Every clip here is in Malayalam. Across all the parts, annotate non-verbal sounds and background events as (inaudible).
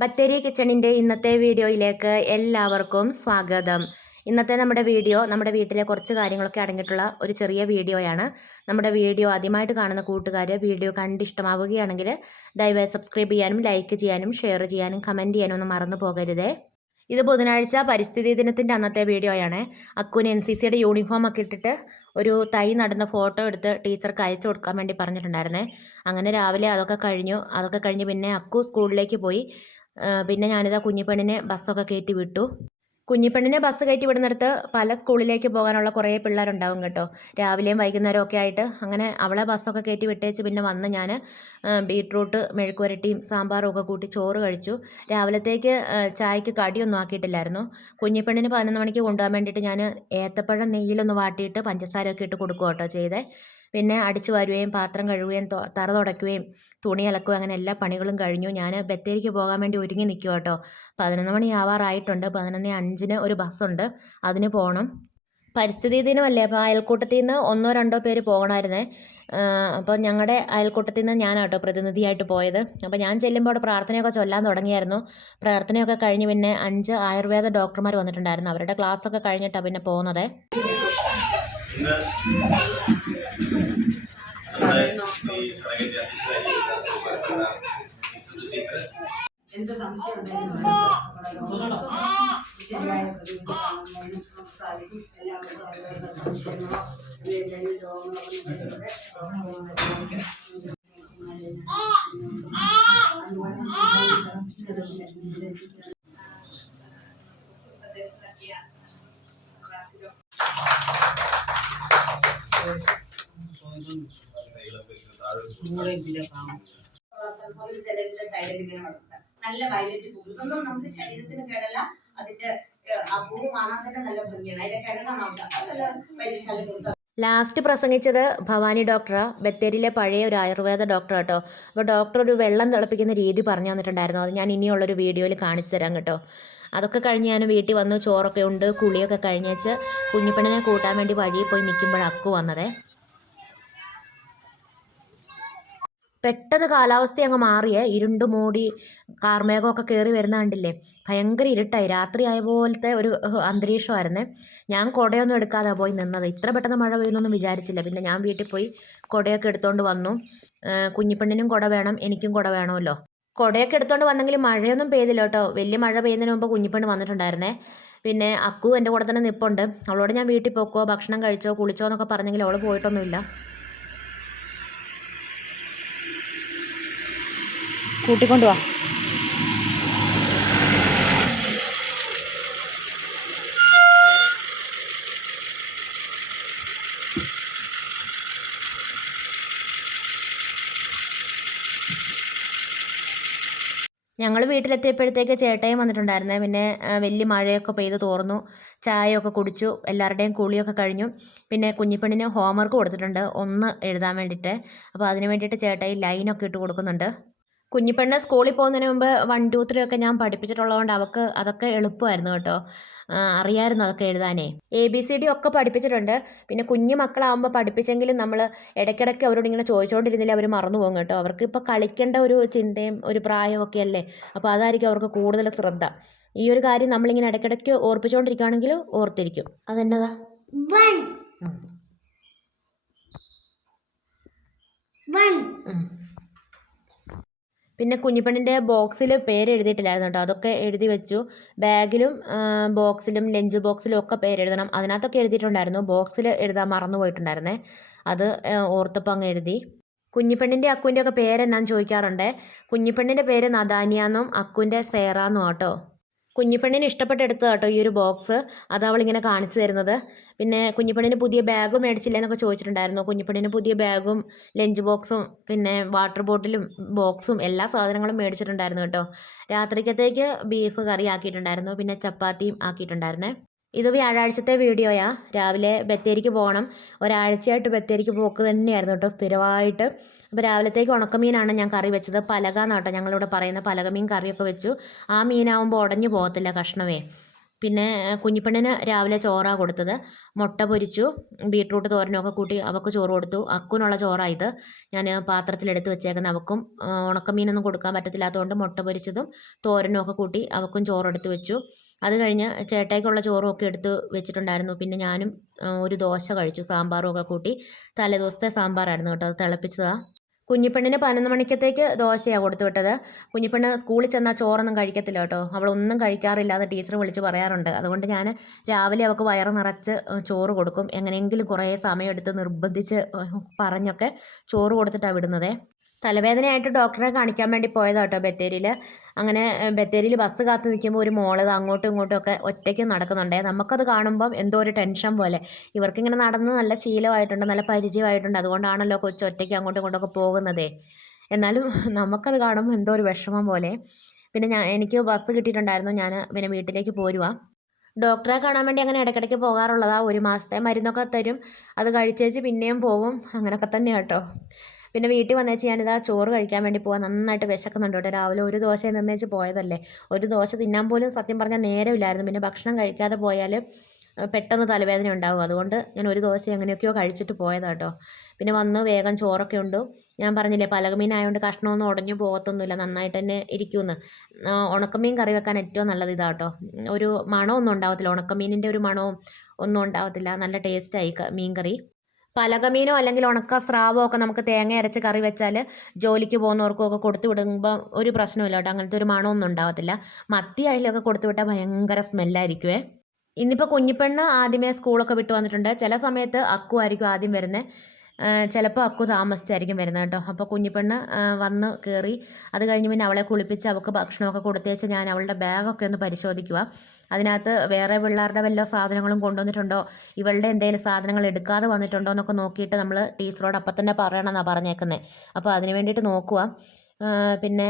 ബത്തേരി കിച്ചണിന്റെ ഇന്നത്തെ വീഡിയോയിലേക്ക് എല്ലാവർക്കും സ്വാഗതം. ഇന്നത്തെ നമ്മുടെ വീഡിയോ നമ്മുടെ വീട്ടിലെ കുറച്ച് കാര്യങ്ങളൊക്കെ അടങ്ങിയിട്ടുള്ള ഒരു ചെറിയ വീഡിയോയാണ്. നമ്മുടെ വീഡിയോ ആദ്യമായിട്ട് കാണുന്ന കൂട്ടുകാർ വീഡിയോ കണ്ട് ഇഷ്ടമാവുകയാണെങ്കിൽ ദയവായി സബ്സ്ക്രൈബ് ചെയ്യാനും ലൈക്ക് ചെയ്യാനും ഷെയർ ചെയ്യാനും കമന്റ് ചെയ്യാനും ഒന്നും മറന്നു പോകരുതേ. ഇത് ബുധനാഴ്ച പരിസ്ഥിതി ദിനത്തിന്റെ അന്നത്തെ വീഡിയോയാണ്. അക്കുന് എൻ സി സിയുടെ യൂണിഫോം ഒക്കെ ഇട്ടിട്ട് ഒരു തൈ നടന്ന ഫോട്ടോ എടുത്ത് ടീച്ചർക്ക് അയച്ചു കൊടുക്കാൻ വേണ്ടി പറഞ്ഞിട്ടുണ്ടായിരുന്നേ. അങ്ങനെ രാവിലെ അതൊക്കെ കഴിഞ്ഞു. അതൊക്കെ കഴിഞ്ഞ് പിന്നെ അക്കു സ്കൂളിലേക്ക് പോയി. പിന്നെ ഞാനിതാ കുഞ്ഞിപ്പെണ്ണിനെ ബസ്സൊക്കെ കയറ്റി വിട്ടു. കുഞ്ഞിപ്പെണ്ണിനെ ബസ് കയറ്റി വിടുന്നിടത്ത് പല സ്കൂളിലേക്ക് പോകാനുള്ള കുറേ പിള്ളേരുണ്ടാവും കേട്ടോ. രാവിലെയും വൈകുന്നേരം ഒക്കെ ആയിട്ട് അങ്ങനെ അവളെ ബസ്സൊക്കെ കയറ്റി വിട്ടേച്ച് പിന്നെ വന്ന് ഞാൻ ബീട്രൂട്ട് മെഴുക്കുവരട്ടിയും സാമ്പാറും ഒക്കെ കൂട്ടി ചോറ് കഴിച്ചു. രാവിലത്തേക്ക് ചായക്ക് കടിയൊന്നും ആക്കിയിട്ടില്ലായിരുന്നു. കുഞ്ഞിപ്പെണ്ണിന് പതിനൊന്ന് മണിക്ക് കൊണ്ടുപോകാൻ വേണ്ടിയിട്ട് ഞാൻ ഏത്തപ്പഴം നെയ്യിലൊന്ന് വാട്ടിയിട്ട് പഞ്ചസാരയൊക്കെ ഇട്ട് കൊടുക്കുക കേട്ടോ ചെയ്തേ. പിന്നെ അടിച്ചു വാരുകയും പാത്രം കഴുകുകയും തറ തുടയ്ക്കുകയും തുണി അലക്കുകയും അങ്ങനെ എല്ലാ പണികളും കഴിഞ്ഞു. ഞാൻ ബത്തേരിക്ക് പോകാൻ വേണ്ടി ഒരുങ്ങി നിൽക്കുക കേട്ടോ. പതിനൊന്ന് മണി ആവാറായിട്ടുണ്ട്. പതിനൊന്ന് അഞ്ചിന് ഒരു ബസ്സുണ്ട്. അതിന് പോകണം പരിസ്ഥിതി ദിനമല്ലേ? അപ്പോൾ അയൽക്കൂട്ടത്തിൽ നിന്ന് ഒന്നോ രണ്ടോ പേര് പോകണമായിരുന്നേ. അപ്പോൾ ഞങ്ങളുടെ അയൽക്കൂട്ടത്തിൽ നിന്ന് ഞാനാട്ടോ പ്രതിനിധിയായിട്ട് പോയത്. അപ്പോൾ ഞാൻ ചെല്ലുമ്പോൾ അവിടെ പ്രാർത്ഥനയൊക്കെ ചൊല്ലാൻ തുടങ്ങിയായിരുന്നു. പ്രാർത്ഥനയൊക്കെ കഴിഞ്ഞ് പിന്നെ അഞ്ച് ആയുർവേദ ഡോക്ടർമാർ വന്നിട്ടുണ്ടായിരുന്നു. അവരുടെ ക്ലാസ്സൊക്കെ കഴിഞ്ഞിട്ടാണ് പിന്നെ പോകുന്നത്. എന്ത് സംശയം ശരിയായ പ്രതിവിധി സാധിക്കും എല്ലാവർക്കും അവരവരുടെ സംശയങ്ങളോ എന്തെങ്കിലും രോഗങ്ങളോ ഉണ്ടെങ്കിൽ സൈഡിൽ ഇങ്ങനെ വളർത്താം നല്ല വയലറ്റ് പൂവ് ഇതൊന്നും നമുക്ക് ശരീരത്തിന് കേടല്ല അതിന്റെ ആ പൂവ് കാണാൻ തന്നെ നല്ല ഭംഗിയാണ്. അതിന്റെ കിഴങ്ങാണ് അവിടെ അതല്ല വൈദ്യശാല കൊടുത്താൽ ലാസ്റ്റ് പ്രസംഗിച്ചത് ഭവാനി ഡോക്ടറാണ് ബത്തേരിയിലെ പഴയ ഒരു ആയുർവേദ ഡോക്ടർ കേട്ടോ. അപ്പോൾ ഡോക്ടർ ഒരു വെള്ളം തിളപ്പിക്കുന്ന രീതി പറഞ്ഞു തന്നിട്ടുണ്ടായിരുന്നു. അത് ഞാൻ ഇനിയുള്ളൊരു വീഡിയോയിൽ കാണിച്ചു തരാം കേട്ടോ. അതൊക്കെ കഴിഞ്ഞ് ഞാൻ വീട്ടിൽ വന്ന് ചോറൊക്കെ ഉണ്ട് കുളിയൊക്കെ കഴിഞ്ഞേച്ച് കുഞ്ഞിപ്പെണ്ണിനെ കൂട്ടാൻ വേണ്ടി വഴിയിൽ പോയി നിൽക്കുമ്പോൾ അക്കു വന്നതേ. പെട്ടെന്ന് കാലാവസ്ഥ അങ്ങ് മാറിയേ. ഇരുണ്ട് മൂടി കാർമേഘമൊക്കെ കയറി വരുന്ന കണ്ടില്ലേ? ഭയങ്കര ഇരുട്ടായി. ആയ പോലത്തെ ഒരു അന്തരീക്ഷമായിരുന്നു. ഞാൻ കുടയൊന്നും എടുക്കാതെ പോയി നിന്നത്. ഇത്ര പെട്ടെന്ന് മഴ പെയ്യുന്നൊന്നും വിചാരിച്ചില്ല. പിന്നെ ഞാൻ വീട്ടിൽ പോയി കുടയൊക്കെ എടുത്തുകൊണ്ട് വന്നു. കുഞ്ഞിപ്പെണ്ണിനും കുട വേണം എനിക്കും കുട വേണമല്ലോ. കുടയൊക്കെ എടുത്തുകൊണ്ട് വന്നെങ്കിൽ മഴയൊന്നും പെയ്തില്ല കേട്ടോ. വലിയ മഴ പെയ്യുന്നതിന് മുമ്പ് കുഞ്ഞിപ്പെണ്ണ് വന്നിട്ടുണ്ടായിരുന്നേ. പിന്നെ അക്കു എന്റെ കൂടെ തന്നെ നിപ്പുണ്ട്. അവളോട് ഞാൻ വീട്ടിൽ പോക്കോ ഭക്ഷണം കഴിച്ചോ? കുളിച്ചോ എന്നൊക്കെ പറഞ്ഞെങ്കിൽ അവൾ പോയിട്ടൊന്നുമില്ല. കൂട്ടിക്കൊണ്ടു വാ. ഞങ്ങൾ വീട്ടിലെത്തിയപ്പോഴത്തേക്ക് ചേട്ടയും വന്നിട്ടുണ്ടായിരുന്നേ. പിന്നെ വലിയ മഴയൊക്കെ പെയ്ത് തോർന്നു. ചായയൊക്കെ കുടിച്ചു. എല്ലാവരുടെയും കുളിയൊക്കെ കഴിഞ്ഞു. പിന്നെ കുഞ്ഞിപ്പെണ്ണിന് ഹോംവർക്ക് കൊടുത്തിട്ടുണ്ട്. ഒന്ന് എഴുതാൻ വേണ്ടിയിട്ട്. അപ്പോൾ അതിന് വേണ്ടിയിട്ട് ചേട്ടായി ലൈനൊക്കെ ഇട്ട് കൊടുക്കുന്നുണ്ട്. കുഞ്ഞിപ്പെണ്ണ് സ്കൂളിൽ പോകുന്നതിന് മുമ്പ് വൺ ടു ത്രീ ഒക്കെ ഞാൻ പഠിപ്പിച്ചിട്ടുള്ളതുകൊണ്ട് അവൾക്ക് അതൊക്കെ എളുപ്പമായിരുന്നു കേട്ടോ. അറിയായിരുന്നു അതൊക്കെ എഴുതാനേ. എ ബി സി ഡി ഒക്കെ പഠിപ്പിച്ചിട്ടുണ്ട്. പിന്നെ കുഞ്ഞു മക്കളാവുമ്പോൾ പഠിപ്പിച്ചെങ്കിലും നമ്മൾ ഇടയ്ക്കിടയ്ക്ക് അവരോട് ഇങ്ങനെ ചോദിച്ചുകൊണ്ടിരുന്നില്ല അവർ മറന്നു പോകും കേട്ടോ. അവർക്ക് ഇപ്പോൾ കളിക്കേണ്ട ഒരു ചിന്തയും ഒരു പ്രായവും ഒക്കെ അല്ലേ? അപ്പോൾ അതായിരിക്കും അവർക്ക് കൂടുതൽ ശ്രദ്ധ. ഈ ഒരു കാര്യം നമ്മളിങ്ങനെ ഇടയ്ക്കിടയ്ക്ക് ഓർപ്പിച്ചുകൊണ്ടിരിക്കുകയാണെങ്കിൽ ഓർത്തിരിക്കും. അതെന്നതാ? വൺ. പിന്നെ കുഞ്ഞിപ്പെണ്ണിന്റെ ബോക്സിൽ പേര് എഴുതിയിട്ടില്ലായിരുന്നു കേട്ടോ. അതൊക്കെ എഴുതി വെച്ചു. ബാഗിലും ബോക്സിലും ലഞ്ച് ബോക്സിലും ഒക്കെ പേര് എഴുതണം. അതിനകത്തൊക്കെ എഴുതിയിട്ടുണ്ടായിരുന്നു. ബോക്സിൽ എഴുതാൻ മറന്നു പോയിട്ടുണ്ടായിരുന്നേ. അത് ഓർത്തപ്പോൾ അങ്ങ് എഴുതി. കുഞ്ഞിപ്പെണ്ണിന്റെ അക്കുവിന്റെ ഒക്കെ പേരെന്നാന്ന് ചോദിക്കാറുണ്ട്. കുഞ്ഞിപ്പെണ്ണിന്റെ പേര് നദാനിയ എന്നും അക്കുവിന്റെ സേറ എന്നും കേട്ടോ കുഞ്ഞിപ്പെണ്ണിന് ഇഷ്ടപ്പെട്ടെടുത്ത കേട്ടോ ഈ ഒരു ബോക്സ്. അത് ഇങ്ങനെ കാണിച്ചു തരുന്നത്. പിന്നെ കുഞ്ഞിപ്പെണ്ണിന് പുതിയ ബാഗും മേടിച്ചില്ല എന്നൊക്കെ ചോദിച്ചിട്ടുണ്ടായിരുന്നു. കുഞ്ഞിപ്പെണ്ണിന് പുതിയ ബാഗും ലഞ്ച് ബോക്സും പിന്നെ വാട്ടർ ബോട്ടിലും ബോക്സും എല്ലാ സാധനങ്ങളും മേടിച്ചിട്ടുണ്ടായിരുന്നു കേട്ടോ. രാത്രിക്കത്തേക്ക് ബീഫ് കറി ആക്കിയിട്ടുണ്ടായിരുന്നു. പിന്നെ ചപ്പാത്തിയും ആക്കിയിട്ടുണ്ടായിരുന്നേ. ഇത് വ്യാഴാഴ്ചത്തെ വീഡിയോയാ. രാവിലെ ബത്തേരിക്ക് പോകണം. ഒരാഴ്ചയായിട്ട് ബത്തേരിക്ക് പോക്ക് തന്നെയായിരുന്നു കേട്ടോ. സ്ഥിരമായിട്ട് അപ്പോൾ രാവിലത്തേക്ക് ഉണക്കമീനാണ് ഞാൻ കറി വെച്ചത്. പലക എന്നാട്ടോ ഞങ്ങളിവിടെ പറയുന്ന പലകമീൻ കറിയൊക്കെ വെച്ചു. ആ മീനാവുമ്പോൾ ഉടഞ്ഞു പോകത്തില്ല കഷ്ണമേ. പിന്നെ കുഞ്ഞിപ്പെണ്ണിന് രാവിലെ ചോറാണ് കൊടുത്തത്. മുട്ട പൊരിച്ചു ബീട്രൂട്ട് തോരനൊക്കെ കൂട്ടി അവൾക്ക് ചോറ് കൊടുത്തു. അക്കുനുള്ള ചോറാണ് ഇത്. ഞാൻ പാത്രത്തിലെടുത്ത് വെച്ചേക്കുന്ന അവക്കും. ഉണക്കമീനൊന്നും കൊടുക്കാൻ പറ്റത്തില്ലാത്തതുകൊണ്ട് മുട്ട പൊരിച്ചതും തോരനൊക്കെ കൂട്ടി അവക്കും ചോറെടുത്ത് വെച്ചു. അത് കഴിഞ്ഞ് ചേട്ടായിക്കുള്ള ചോറും ഒക്കെ എടുത്ത് വെച്ചിട്ടുണ്ടായിരുന്നു. പിന്നെ ഞാനും ഒരു ദോശ കഴിച്ചു സാമ്പാറും ഒക്കെ കൂട്ടി. തലേദിവസത്തെ സാമ്പാറായിരുന്നു കേട്ടോ അത് തിളപ്പിച്ചതാണ് കുഞ്ഞിപ്പെണ്ണിന് പതിനൊന്ന് മണിക്കത്തേക്ക് ദോശയാണ് കൊടുത്തു വിട്ടത്. കുഞ്ഞിപ്പെണ്ണ് സ്കൂളിൽ ചെന്നാൽ ചോറൊന്നും കഴിക്കത്തില്ല കേട്ടോ. അവളൊന്നും കഴിക്കാറില്ല എന്ന് ടീച്ചർ വിളിച്ച് പറയാറുണ്ട്. അതുകൊണ്ട് ഞാൻ രാവിലെ അവൾക്ക് വയറ് നിറച്ച് ചോറ് കൊടുക്കും. എങ്ങനെയെങ്കിലും കുറേ സമയമെടുത്ത് നിർബന്ധിച്ച് പറഞ്ഞൊക്കെ ചോറ് കൊടുത്തിട്ടാണ് വിടുന്നത്. തലവേദനയായിട്ട് ഡോക്ടറെ കാണിക്കാൻ വേണ്ടി പോയതാണ് കേട്ടോ ബത്തേരിയിൽ അങ്ങനെ ബത്തേരിയിൽ ബസ് കാത്തു നിൽക്കുമ്പോൾ ഒരു മോൾ അങ്ങോട്ടും ഇങ്ങോട്ടും ഒക്കെ ഒറ്റയ്ക്ക് നടക്കുന്നുണ്ടേ. നമുക്കത് കാണുമ്പം എന്തോ ഒരു ടെൻഷൻ പോലെ. ഇവർക്കിങ്ങനെ നടന്ന് നല്ല ശീലമായിട്ടുണ്ട് നല്ല പരിചയമായിട്ടുണ്ട്. അതുകൊണ്ടാണല്ലോ കൊച്ചു ഒറ്റയ്ക്ക് അങ്ങോട്ടും ഇങ്ങോട്ടൊക്കെ പോകുന്നതേ. എന്നാലും നമുക്കത് കാണുമ്പോൾ എന്തോ ഒരു വിഷമം പോലെ. പിന്നെ ഞാൻ എനിക്ക് ബസ് കിട്ടിയിട്ടുണ്ടായിരുന്നു. ഞാൻ പിന്നെ വീട്ടിലേക്ക് പോരുവാ. ഡോക്ടറെ കാണാൻ വേണ്ടി അങ്ങനെ ഇടയ്ക്കിടയ്ക്ക് പോകാറുള്ളതാണ് ഒരു മാസത്തെ മരുന്നൊക്കെ തരും. അത് കഴിച്ചേച്ച് പിന്നെയും പോകും അങ്ങനെയൊക്കെ തന്നെ കേട്ടോ. പിന്നെ വീട്ടിൽ വന്നേച്ച് ഞാനിതാ ചോറ് കഴിക്കാൻ വേണ്ടി പോകാൻ നന്നായിട്ട് വിശക്കുന്നുണ്ട് കേട്ടോ. രാവിലെ ഒരു ദോശ നിന്നേച്ച് പോയതല്ലേ. ഒരു ദോശ തിന്നാൻ പോലും സത്യം പറഞ്ഞാൽ നേരമില്ലായിരുന്നു. പിന്നെ ഭക്ഷണം കഴിക്കാതെ പോയാൽ പെട്ടെന്ന് തലവേദന ഉണ്ടാവും. അതുകൊണ്ട് ഞാൻ ഒരു ദോശ എങ്ങനെയൊക്കെയോ കഴിച്ചിട്ട് പോയതാ കേട്ടോ. പിന്നെ വന്ന് വേഗം ചോറൊക്കെ ഉണ്ട്. ഞാൻ പറഞ്ഞില്ലേ പലകമീനായതുകൊണ്ട് കഷ്ണമൊന്നും ഉടഞ്ഞു പോകത്തൊന്നുമില്ല. നന്നായിട്ട് തന്നെ ഇരിക്കുമെന്ന് ഉണക്കമീൻ കറി വെക്കാൻ ഏറ്റവും നല്ലത് ഇതാ കേട്ടോ. ഒരു മണമൊന്നും ഉണ്ടാവത്തില്ല. ഉണക്കമീനിന്റെ ഒരു മണവും ഒന്നും ഉണ്ടാവത്തില്ല. നല്ല ടേസ്റ്റായി മീൻ കറി പലകമീനോ അല്ലെങ്കിൽ ഉണക്ക സ്രാവോ ഒക്കെ നമുക്ക് തേങ്ങ അരച്ച് കറി വെച്ചാൽ ജോലിക്ക് പോകുന്നവർക്കും ഒക്കെ കൊടുത്തു വിടുമ്പോൾ ഒരു പ്രശ്നമില്ല കേട്ടോ. അങ്ങനത്തെ ഒരു മണമൊന്നും ഉണ്ടാവത്തില്ല. മത്തി അതിലൊക്കെ കൊടുത്തു വിട്ടാൽ ഭയങ്കര സ്മെല്ലായിരിക്കുവേ. ഇന്നിപ്പോൾ കുഞ്ഞിപ്പെണ്ണ് ആദ്യമേ സ്കൂളൊക്കെ വിട്ട് വന്നിട്ടുണ്ട്. ചില സമയത്ത് അക്കു ആയിരിക്കും ആദ്യം വരുന്നത് ചിലപ്പോൾ അക്കു താമസിച്ചായിരിക്കും വരുന്നത് കേട്ടോ. അപ്പോൾ കുഞ്ഞിപ്പെണ്ണ് വന്ന് കയറി അത് കഴിഞ്ഞ് പിന്നെ അവളെ കുളിപ്പിച്ച് അവൾക്ക് ഭക്ഷണമൊക്കെ കൊടുത്തേച്ച് ഞാൻ അവളുടെ ബാഗൊക്കെ ഒന്ന് പരിശോധിക്കുക അതിനകത്ത് വേറെ പിള്ളേരുടെ വല്ല സാധനങ്ങളും കൊണ്ടുവന്നിട്ടുണ്ടോ? ഇവളുടെ എന്തെങ്കിലും സാധനങ്ങൾ എടുക്കാതെ വന്നിട്ടുണ്ടോ എന്നൊക്കെ നോക്കിയിട്ട് നമ്മൾ ടീച്ചറോട് അപ്പം തന്നെ പറയണമെന്നാണ് പറഞ്ഞേക്കുന്നത് അപ്പോൾ അതിന് വേണ്ടിയിട്ട് നോക്കുക പിന്നെ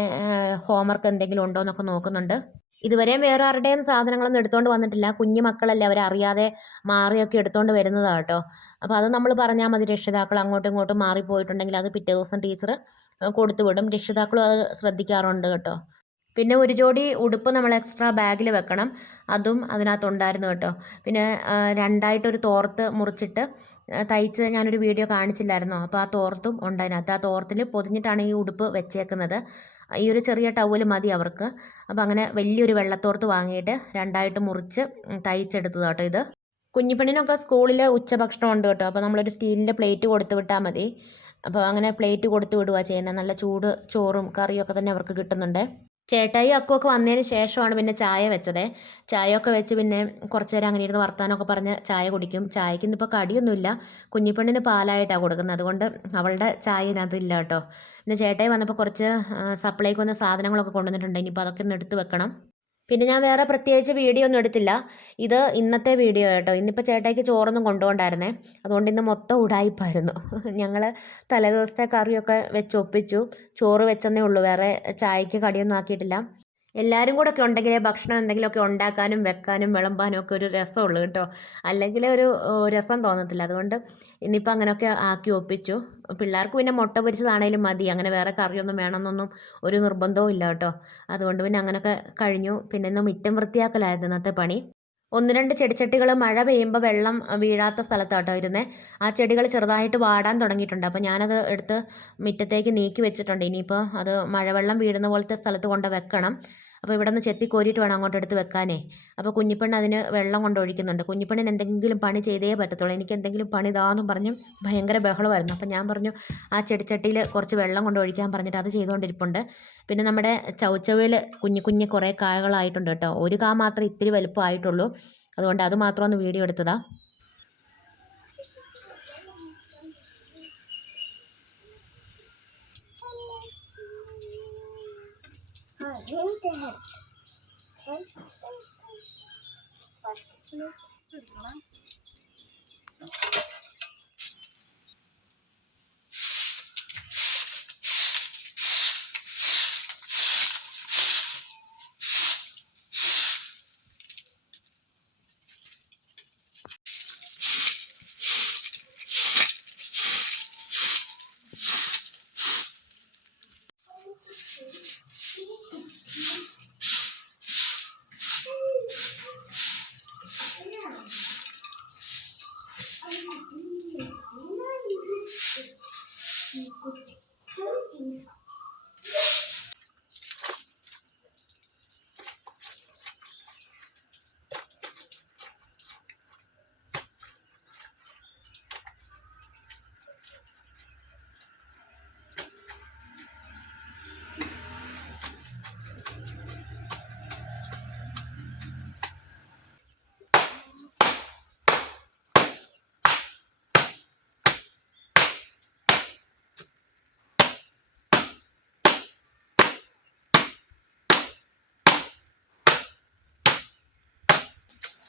ഹോംവർക്ക് എന്തെങ്കിലും ഉണ്ടോ എന്നൊക്കെ നോക്കുന്നുണ്ട്. ഇതുവരെയും വേറെ ആരുടെയും സാധനങ്ങളൊന്നും എടുത്തുകൊണ്ട് വന്നിട്ടില്ല. കുഞ്ഞു മക്കളല്ലേ അവരറിയാതെ മാറിയൊക്കെ എടുത്തുകൊണ്ട് വരുന്നതാണ് കേട്ടോ. അപ്പോൾ അത് നമ്മൾ പറഞ്ഞാൽ മതി രക്ഷിതാക്കൾ അങ്ങോട്ടും ഇങ്ങോട്ടും മാറിപ്പോയിട്ടുണ്ടെങ്കിൽ അത് പിറ്റേ ദിവസം ടീച്ചർ കൊടുത്തു വിടും രക്ഷിതാക്കളും അത് ശ്രദ്ധിക്കാറുണ്ട് കേട്ടോ. പിന്നെ ഒരു ജോഡി ഉടുപ്പ് നമ്മൾ എക്സ്ട്രാ ബാഗിൽ വെക്കണം. അതും അതിനകത്തുണ്ടായിരുന്നു കേട്ടോ. പിന്നെ രണ്ടായിട്ടൊരു തോർത്ത് മുറിച്ചിട്ട് തയ്ച്ച് ഞാനൊരു വീഡിയോ കാണിച്ചില്ലായിരുന്നോ? അപ്പോൾ ആ തോർത്തും ഉണ്ട് അതിനകത്ത്. ആ തോർത്തിൽ പൊതിഞ്ഞിട്ടാണ് ഈ ഉടുപ്പ് വെച്ചേക്കുന്നത്. ഈ ഒരു ചെറിയ ടവൽ മതി അവർക്ക്. അപ്പോൾ അങ്ങനെ വലിയൊരു വെള്ളത്തോർത്ത് വാങ്ങിയിട്ട് രണ്ടായിട്ട് മുറിച്ച് തയ്ച്ചെടുത്തത് കേട്ടോ ഇത്. കുഞ്ഞിപ്പെണ്ണിനൊക്കെ സ്കൂളിൽ ഉച്ചഭക്ഷണം ഉണ്ട് കേട്ടോ. അപ്പോൾ നമ്മളൊരു സ്റ്റീലിന്റെ പ്ലേറ്റ് കൊടുത്തു വിട്ടാൽ മതി. അപ്പോൾ അങ്ങനെ പ്ലേറ്റ് കൊടുത്തു വിടുക ചെയ്യുന്നത് നല്ല ചൂട് ചോറും കറിയും ഒക്കെ തന്നെ അവർക്ക് കിട്ടുന്നുണ്ട്. ചേട്ടായി അക്കുമൊക്കെ വന്നതിന് ശേഷമാണ് പിന്നെ ചായ വെച്ചത്. ചായയൊക്കെ വെച്ച് പിന്നെ കുറച്ച് നേരം അങ്ങനെ ഇരുന്ന് വർത്താനമൊക്കെ പറഞ്ഞ് ചായ കുടിക്കും. ചായക്ക് ഇന്നിപ്പോൾ കടിയൊന്നുമില്ല. കുഞ്ഞിപ്പെണ്ണിന് പാലായിട്ടാണ് കൊടുക്കുന്നത്. അതുകൊണ്ട് അവളുടെ ചായ കേട്ടോ. പിന്നെ ചേട്ടായി വന്നപ്പോൾ കുറച്ച് സപ്ലൈക്ക് വന്ന സാധനങ്ങളൊക്കെ കൊണ്ടുവന്നിട്ടുണ്ട്. ഇനിയിപ്പോൾ അതൊക്കെ ഒന്ന് എടുത്ത് വെക്കണം. പിന്നെ ഞാൻ വേറെ പ്രത്യേകിച്ച് വീഡിയോ ഒന്നും എടുത്തില്ല. ഇത് ഇന്നത്തെ വീഡിയോ കേട്ടോ ഇന്നിപ്പോൾ ചേട്ടായിക്ക് ചോറൊന്നും കൊണ്ടുപോകണ്ടായിരുന്നേ. അതുകൊണ്ട് ഇന്ന് മൊത്തം ഉടായിപ്പായിരുന്നു. (laughs) ഞങ്ങൾ തലേദിവസത്തെ കറിയൊക്കെ വെച്ച് ഒപ്പിച്ചു. ചോറ് വെച്ചെന്നേ ഉള്ളൂ. വേറെ ചായക്ക് കടിയൊന്നും ആക്കിയിട്ടില്ല. എല്ലാവരും കൂടെ ഒക്കെ ഉണ്ടെങ്കിലേ ഭക്ഷണം എന്തെങ്കിലുമൊക്കെ ഉണ്ടാക്കാനും വെക്കാനും വിളമ്പാനും ഒക്കെ ഒരു രസമുള്ളൂ കേട്ടോ. അല്ലെങ്കിൽ ഒരു രസം തോന്നത്തില്ല. അതുകൊണ്ട് ഇന്നിപ്പോൾ അങ്ങനെയൊക്കെ ആക്കി ഒപ്പിച്ചു. പിള്ളേർക്ക് പിന്നെ മുട്ട പൊരിച്ചതാണേലും മതി. അങ്ങനെ വേറെ കറിയൊന്നും വേണമെന്നൊന്നും ഒരു നിർബന്ധവും ഇല്ല കേട്ടോ. അതുകൊണ്ട് പിന്നെ അങ്ങനെയൊക്കെ കഴിഞ്ഞു. പിന്നെ ഇന്ന് മുറ്റം വൃത്തിയാക്കലായിരുന്നു ഇന്നത്തെ പണി. ഒന്ന് രണ്ട് ചെടിച്ചട്ടികൾ മഴ പെയ്യുമ്പോൾ വെള്ളം വീഴാത്ത സ്ഥലത്താട്ടോ ഇരുന്നത് ആ ചെടികൾ ചെറുതായിട്ട് വാടാൻ തുടങ്ങിയിട്ടുണ്ട്. അപ്പോൾ ഞാനത് എടുത്ത് മുറ്റത്തേക്ക് നീക്കി വെച്ചിട്ടുണ്ട്. ഇനിയിപ്പോൾ അത് മഴവെള്ളം വീഴുന്ന പോലത്തെ സ്ഥലത്ത് കൊണ്ട് വെക്കണം. അപ്പോൾ ഇവിടെ നിന്ന് ചെത്തി കോരിയിട്ട് വേണം അങ്ങോട്ട് എടുത്ത് വെക്കാനേ. അപ്പോൾ കുഞ്ഞിപ്പെണ്ണ് അതിന് വെള്ളം കൊണ്ട് ഒഴിക്കുന്നുണ്ട്. കുഞ്ഞിപ്പെണ്ണിന് എന്തെങ്കിലും പണി ചെയ്തേ പറ്റത്തുള്ളൂ. എനിക്ക് എന്തെങ്കിലും പണി ഇതാന്നും പറഞ്ഞു ഭയങ്കര ബഹളമായിരുന്നു. അപ്പോൾ ഞാൻ പറഞ്ഞു ആ ചെടിച്ചട്ടിയിൽ കുറച്ച് വെള്ളം കൊണ്ട് ഒഴിക്കാൻ പറഞ്ഞിട്ട് അത് ചെയ്തുകൊണ്ടിരിപ്പുണ്ട്. പിന്നെ നമ്മുടെ ചൗച്ചവയിൽ കുഞ്ഞു കുഞ്ഞു കുറേ കായകളായിട്ടുണ്ട് കേട്ടോ. ഒരു കാ മാത്രമേ ഇത്തിരി വലുപ്പമായിട്ടുള്ളൂ. അതുകൊണ്ട് അത് മാത്രം ഒന്ന് വീഡിയോ झूमते हैं Thank you.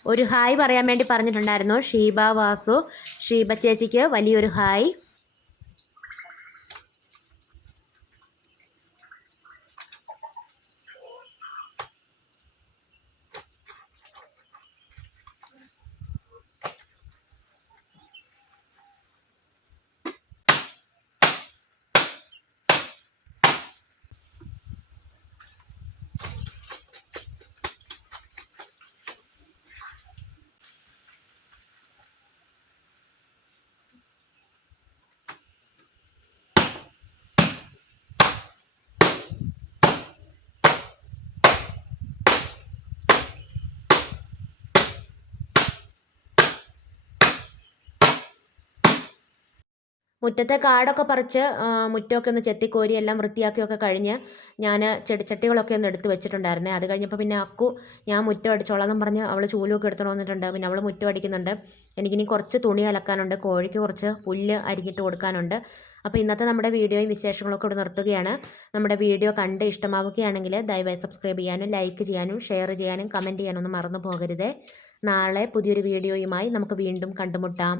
ഒരു ഹായ് പറയാൻ വേണ്ടി പറഞ്ഞിട്ടുണ്ടായിരുന്നു. ഷീബ വാസു. ഷീബ ചേച്ചിക്ക് വലിയൊരു ഹായ്. മുറ്റത്തെ കാടൊക്കെ പറിച്ച് മുറ്റമൊക്കെ ഒന്ന് ചെത്തിക്കോരി എല്ലാം വൃത്തിയാക്കിയൊക്കെ കഴിഞ്ഞ് ഞാൻ ചെടിച്ചട്ടികളൊക്കെ ഒന്ന് എടുത്ത് വെച്ചിട്ടുണ്ടായിരുന്നേ. അത് കഴിഞ്ഞപ്പോൾ പിന്നെ അക്കു ഞാൻ മുറ്റം അടിച്ചോളാം എന്നും പറഞ്ഞ് അവൾ ചൂലൊക്കെ എടുത്തോണ്ട് വന്നിട്ടുണ്ട്. പിന്നെ അവൾ മുറ്റം അടിക്കുന്നുണ്ട്. എനിക്കിനി കുറച്ച് തുണി അലക്കാനുണ്ട്. കോഴിക്ക് കുറച്ച് പുല്ല് അരിഞ്ഞിട്ട് കൊടുക്കാനുണ്ട്. അപ്പോൾ ഇന്നത്തെ നമ്മുടെ വീഡിയോയും വിശേഷങ്ങളൊക്കെ ഇവിടെ നിർത്തുകയാണ്. നമ്മുടെ വീഡിയോ കണ്ട് ഇഷ്ടമാവുകയാണെങ്കിൽ ദയവായി സബ്സ്ക്രൈബ് ചെയ്യാനും ലൈക്ക് ചെയ്യാനും ഷെയർ ചെയ്യാനും കമന്റ് ചെയ്യാനൊന്നും മറന്നു പോകരുതേ. നാളെ പുതിയൊരു വീഡിയോയുമായി നമുക്ക് വീണ്ടും കണ്ടുമുട്ടാം.